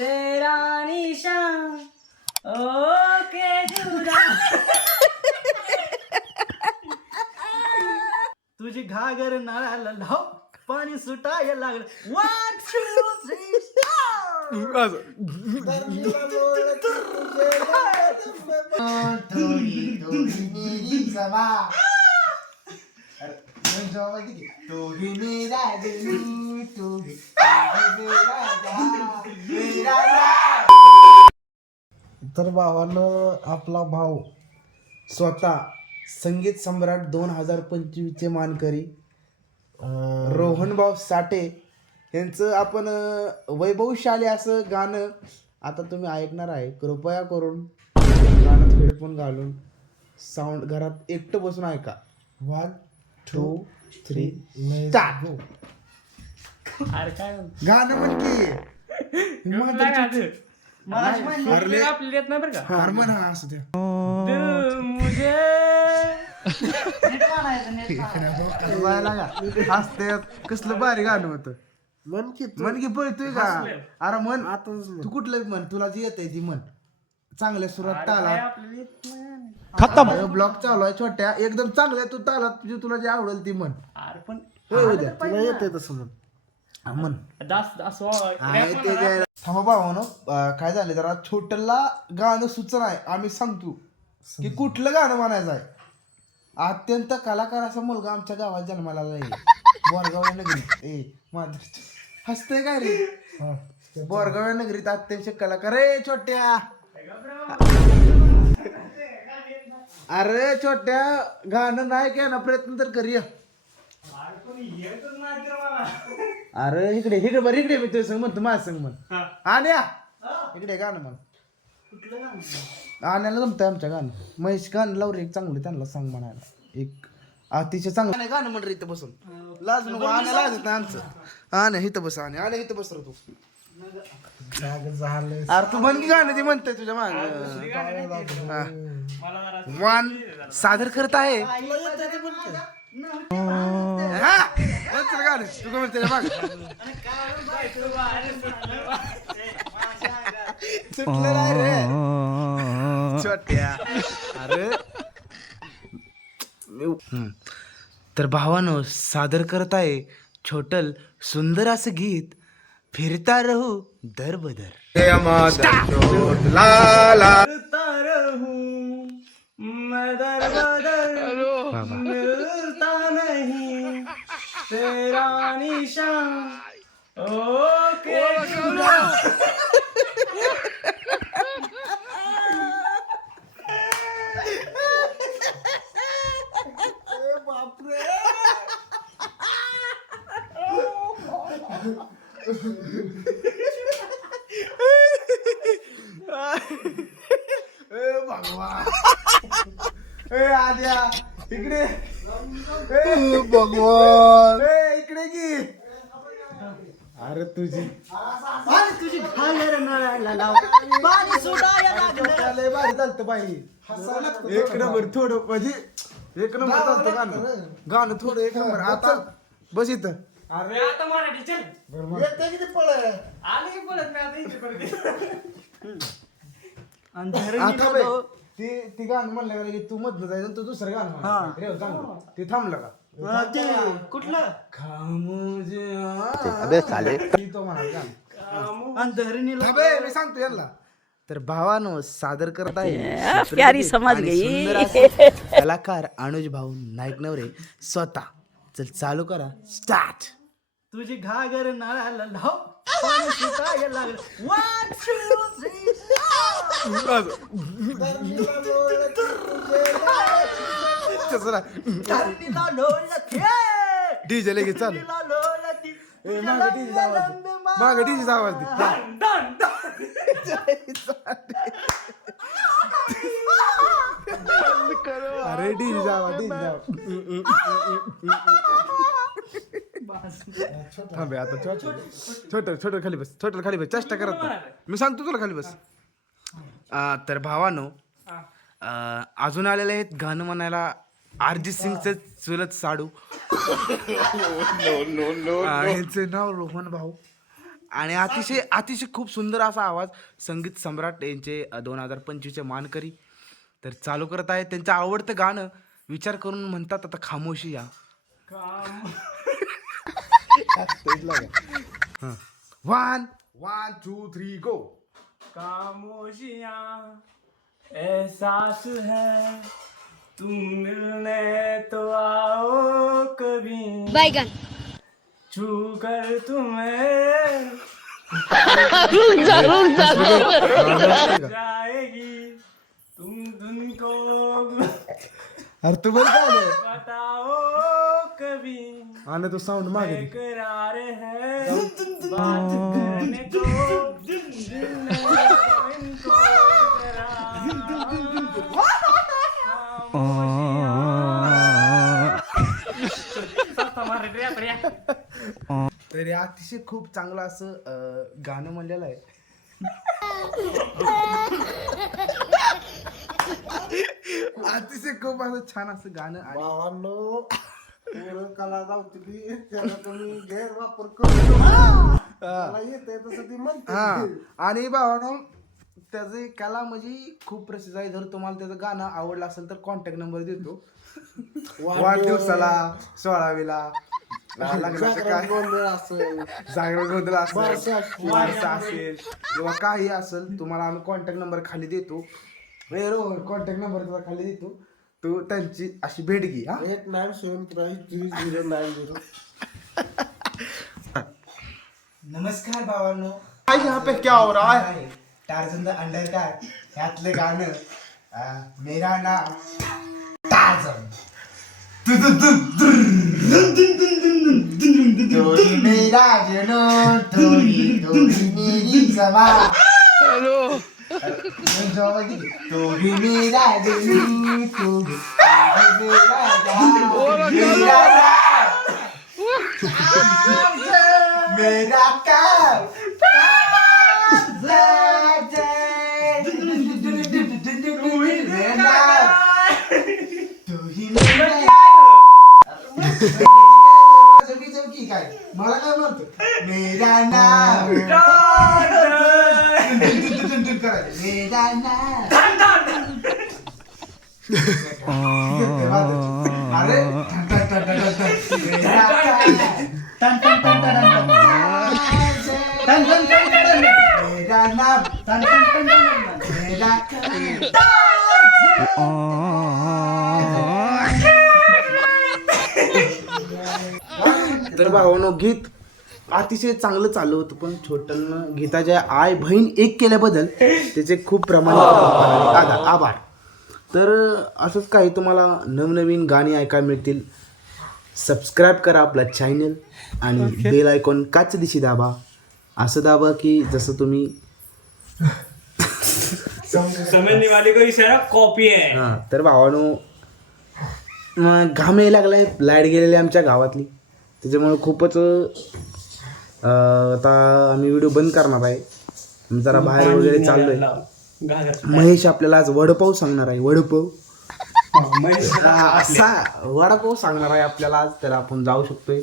तेरा निशान ओके जुदा तुझी घागर नाळाला लाव पाणी सुटायला लागलं वन टू थ्री तर भावानं आपला भाऊ स्वतः संगीत सम्राट दोन हजार पंचवीसचे मानकरी रोहन भाऊ साठे यांचं आपण वैभवशाली असं गाणं आता तुम्ही ऐकणार आहे. कृपया करून गाण्यात हेडफोन घालून साऊंड घरात एकटं बसून ऐका. वन टू थ्री स्टार्ट अरे काय? गाणं म्हण की. काय गाणं? अरे तुला आपल्याला येत नाही बरं का? हार्मोन हा असू द्या तू मुझे हसवायला का हसते. कसलं भारी गाणं होतं. मन की मन की पळतोय का? अरे मन तू कुठलं म्हण? तुला जे येतंय ती म्हण. चांगल्या सुरात काय तालात. आपल्याला येत नाही. ब्लॉक चालू आहे छोट्या. एकदम चांगल्या तू तालात जे तुला जे आवडेल ती म्हण. अरे पण होय उद्या तुला येतंय तसं म्हण. हा, म्हण. दास दास वा- आहे ते जे- थांबा भावानो काय झालं जरा? छोटला गाणं सुचना आहे. आम्ही सांगतो. की कुठलं गाणं म्हणायचं आहे? अत्यंत कलाकार असा मुलगा आमच्या गावात जन्माला आहे बोरगाव या नगरीत. ए माझं हसते काय रे? बोरगाव या नगरीत अत्यंत कलाकार. रे छोट्या. अरे छोट्या गाणं नाही काय ना प्रयत्न तर करूया. अरे इकडे इकडे बरं इकडे मी तुझ्या संग म्हणतो माझ्या संग म्हण. आण्या. इकडे गाणं म्हण. आण्याला जमतंय आमच्या गाणं. महेश गाणं लाव रे एक चांगलं त्यांना सांग म्हणायला. एक अतिशय चांगलं. नाही गाणं म्हण रे इथं बसून. लाज नको आण्या लाज येत नाही आमचं. आण्या इथं बस आण्या. आण्या इथं बस रे तू. अरे तू म्हण की गाणं ती म्हणते तुझ्या माग. वान सादर करत आहे. हा. म्हण तुला गाणं. तू काय म्हणते रे माग? सुटलं नाही रे. छोट्या. अरे. हम्म. तर भावानो सादर करत आहे छोटल सुंदर असं गीत. फिरता रहू दर बदर करता रहूं, मैं दर बदर मिलता नहीं तेरा निशान। ओके जुदा ए भगवान. ए आद्या इकडे. भगवान. ए इकडे की. अरे तुझी. पाणी तुझी नाळाला लाव. पाणी सुटायला लागलं. लय भारी चालतं बाई. एक नंबर थोडं म्हणजे एक नंबर चालतं गाणं. गाणं थोडं एक नंबर. आता बस इथं. अरे आता मराठी चल. आले की बोलत नाही आता इथे परत आता बघ, ती ती गाणं म्हणलं का की तू मधलं जायचं तू दुसरं गाणं म्हण. रे, चांगलं ते थांबलं का? ते कुठलं? खामोश अबे साले तो म्हणाल गाणं अंधरणीला थांबे मी सांगतो यांना. तर भावानो सादर करत आहे प्यारी समझ आणि गई. कलाकार अनुज भाऊ नाईक नवरे स्वतः. चल चालू करा. स्टार्ट. तुझी घागर नाळाला लाव. पाणी सुटायला लागलं. धरणीला डीजे लगेच चालू. धरणीला लोळती ए, मागं DJ चा आवाज दे. मागं DJ चा आवाज दे. अरे डीजे आवाज डीजे थांबे आता छोट छोट खाली बस छोट खाली बस चेष्टा करत नाही. मी सांगतो तुला खाली बस. तर भावानो अजून आलेले आहेत गाणं म्हणायला अरिजित सिंगचं चुलत साडू. यांचं नाव रोहन भाऊ. आणि अतिशय अतिशय खूप सुंदर असा आवाज संगीत सम्राट यांचे दोन हजार पंचवीसचे मानकरी. तर चालू करत आहे त्यांचं आवडतं गाणं विचार करून म्हणतात आता खामोशी या. One one two three go खामोशियाँ एहसास है। तुम मिलने तो आओ कभी। बैगन छू कर तुम्हें। जाएगी तुम धुन को। अरे तू बोल आणि तो साऊंड मागे है तर हे अतिशय खूप चांगलं असं अं, गाणं म्हणलेलं आहे अतिशय खूप असं छान असं गाणं आणि भावांनो पोरं कला जाऊती ती त्याला तुम्ही गैरवापर करू नका. त्याला येते तसं ती म्हणते. हा. आणि भावानो त्याचे कला म्हणजे खूप प्रसिद्ध आहे. जर तुम्हाला त्याचं गाणं आवडलं असेल तर कॉन्टॅक्ट नंबर देतो. वाढदिवसाला सोळावीला. लग्नाचं जागरण काय गोंधळ असेल. जागरण गोंधळ असेल. बारसं असेल. बारसं असेल. किंवा काही असेल तुम्हाला आम्ही कॉन्टॅक्ट नंबर खाली देतो. कॉन्टॅक्ट नंबर तुला खाली देतो. तू त्यांची अशी भेट घे हा eight nine seven three zero nine zero नमस्कार भावांनो काय यहाँ पे क्या हो रहा है टार्झन द अंडर कार ह्यातलं गाणं अं, मेरा नाम टार्झन मेरा जुनून तोरी तोरी मेरी समा तोरी मेरा काम मला काय म्हणतो मेरा नाम Terbang ono gitu. अतिशय चांगलं चालू होतं पण छोटन गीताच्या आय बहीण एक केल्याबद्दल त्याचे खूप प्रमाणात आभार आभार. तर असंच काही तुम्हाला नवनवीन गाणी ऐकायला मिळतील सबस्क्राईब करा आपला चॅनल आणि बेल आयकॉन काच दिशी दाबा. असं दाबा की जसं तुम्ही समझने वाले को इशारा कॉपी है हां तर भावानो घाम यायला लागलाय लाइट गेलेली आहे आमच्या गावातली. त्याच्यामुळे खूपच आता आम्ही व्हिडिओ बंद करणार आहे. जरा बाहेर वगैरे चाललोय. महेश आपल्याला आज वडपाव सांगणार आहे वडपाव. असा वडापाव सांगणार आहे आपल्याला आज तर आपण जाऊ शकतोय.